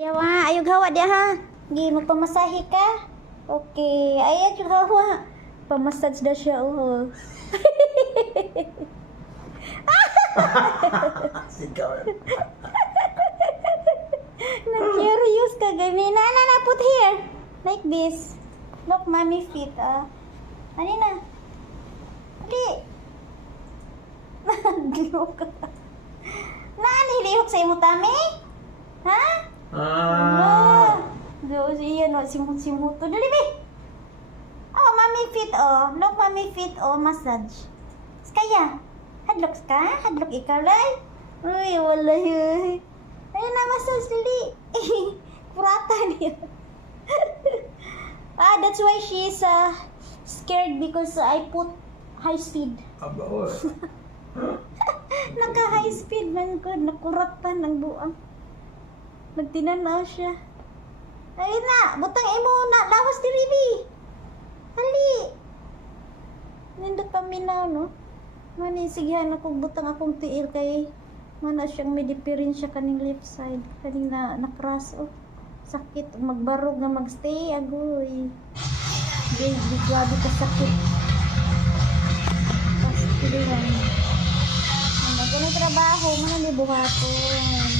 Yawa, ayog hawa dia ha. Gi magpamasahe ka. Okay, ayog hawa. Pamassage na siya oh. Sigaw. Na-curious ka gani. Na, put here. Like this. Look, mommy feet Ano na? Hindi. Nag-look ka. Nilihok sa imo tami? Ha? Do siya no, simut-simut to. Dali be. Oh, mommy feet Look, mommy feet massage. Kaya. Hadlok ka? Hadlok ikaw lay? Uy, wala yun. Ayun na, massage dali. Kurata niya. That's why she's scared because I put high speed. Aba, oy. Naka-high speed man ko. Nakuratan ng buang. Nagtinanaw siya. Ayun na, butang imo na. Lawas di Ribi. Hali. Nindot paminaw, no? Manisigihan akong butang akong tiil kay mana siyang may diferensya kaning left side. Kanina nakras, sakit. Magbarog na magstay. Agoy. Baby, grabe ka sakit. Pastilan. Ano, ganun trabaho. Mga libuhaton.